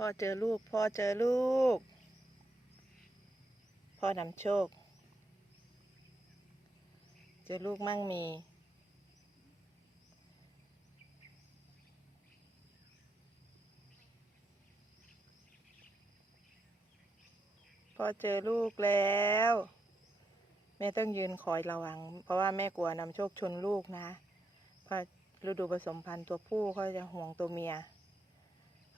พ่อเจอลูก พ่อเจอลูก พ่อนำโชค เจอลูกมั่งมี พ่อเจอลูกแล้ว แม่ต้องยืนคอยระวัง เพราะว่าแม่กลัวนำโชคชนลูกนะพราะฤดูผสมพันธุ์ตัวผู้เขาจะห่วงตัวเมีย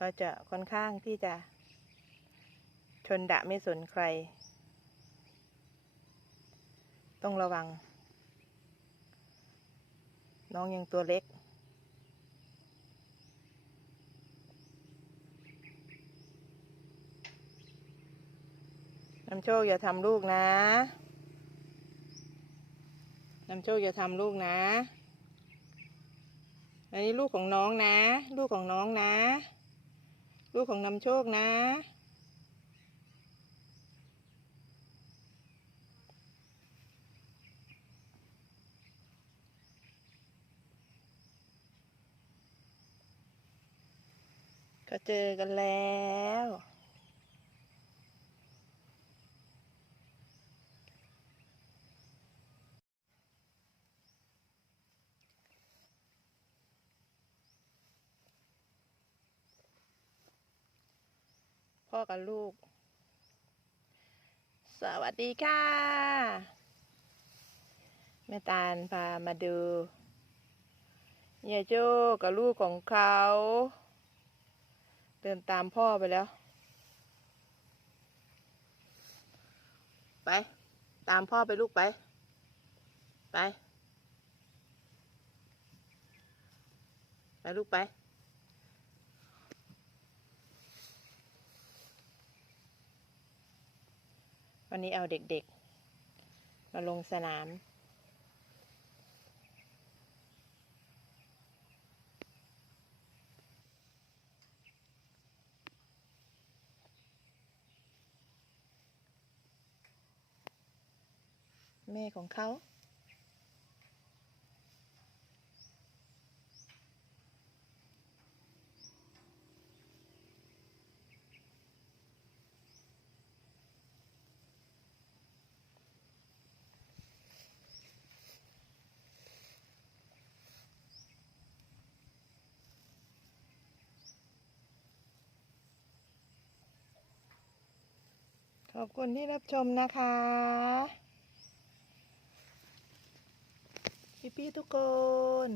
เขาจะค่อนข้างที่จะ ชนดะไม่สนใคร ต้องระวัง น้องยังตัวเล็ก น้ำโชคอย่าทำลูกนะ น้ำโชคอย่าทำลูกนะอันนี้ลูกของน้องนะ ลูกของน้องนะ ลูกของนำโชคนะ ก็เจอกันแล้ว พ่อกับลูก สวัสดีค่ะ แม่ตาลพามาดูยายโจ้กับลูกของเขา เดินตามพ่อไปแล้ว ไป ตามพ่อไปลูกไป ไป ไปลูกไป วันนี้เอาเด็กๆ มาลงสนาม แม่ของเขา ขอบคุณที่รับชมนะคะ พี่ๆทุกคน